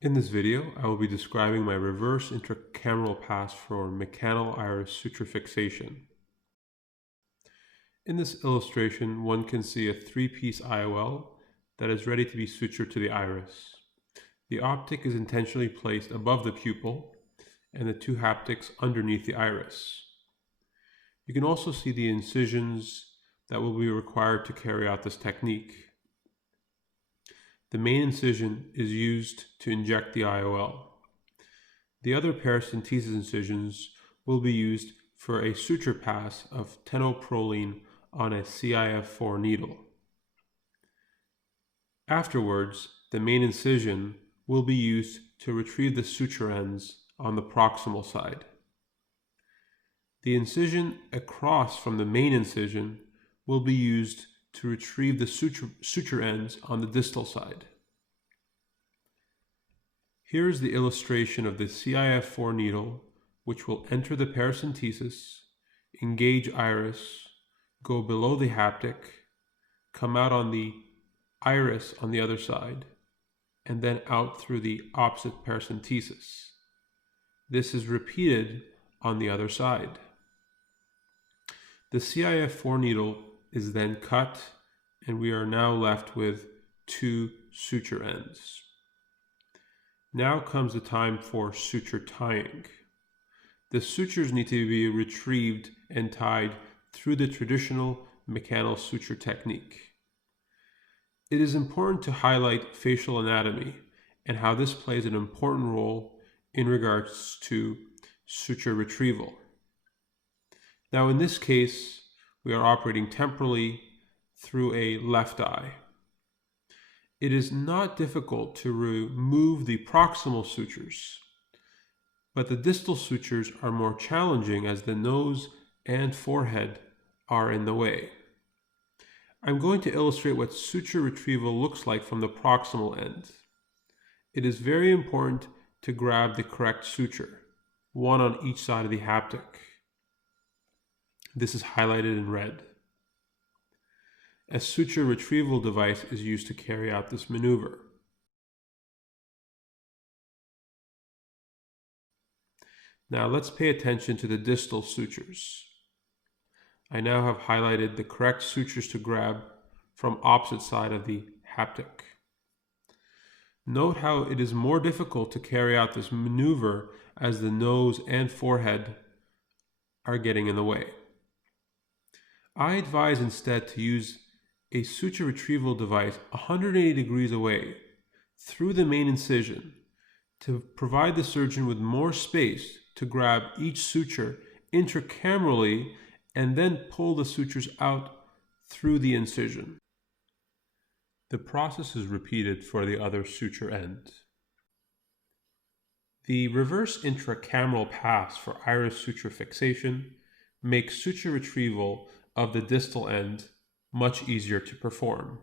In this video, I will be describing my reverse intracameral pass for McCannel iris suture fixation. In this illustration, one can see a three-piece IOL that is ready to be sutured to the iris. The optic is intentionally placed above the pupil and the two haptics underneath the iris. You can also see the incisions that will be required to carry out this technique. The main incision is used to inject the IOL. The other paracentesis incisions will be used for a suture pass of tenoproline on a CIF4 needle. Afterwards, the main incision will be used to retrieve the suture ends on the proximal side. The incision across from the main incision will be used to retrieve the suture ends on the distal side. Here is the illustration of the CIF4 needle, which will enter the paracentesis, engage iris, go below the haptic, come out on the iris on the other side, and then out through the opposite paracentesis. This is repeated on the other side. The CIF4 needle is then cut, and we are now left with two suture ends. Now comes the time for suture tying. The sutures need to be retrieved and tied through the traditional McCannel suture technique. It is important to highlight facial anatomy and how this plays an important role in regards to suture retrieval. Now in this case, we are operating temporally through a left eye. It is not difficult to remove the proximal sutures, but the distal sutures are more challenging as the nose and forehead are in the way. I'm going to illustrate what suture retrieval looks like from the proximal end. It is very important to grab the correct suture, one on each side of the haptic. This is highlighted in red. A suture retrieval device is used to carry out this maneuver. Now let's pay attention to the distal sutures. I now have highlighted the correct sutures to grab from opposite side of the haptic. Note how it is more difficult to carry out this maneuver as the nose and forehead are getting in the way. I advise instead to use a suture retrieval device 180 degrees away through the main incision to provide the surgeon with more space to grab each suture intracamerally and then pull the sutures out through the incision. The process is repeated for the other suture end. The reverse intracameral pass for iris suture fixation makes suture retrieval of the distal end much easier to perform.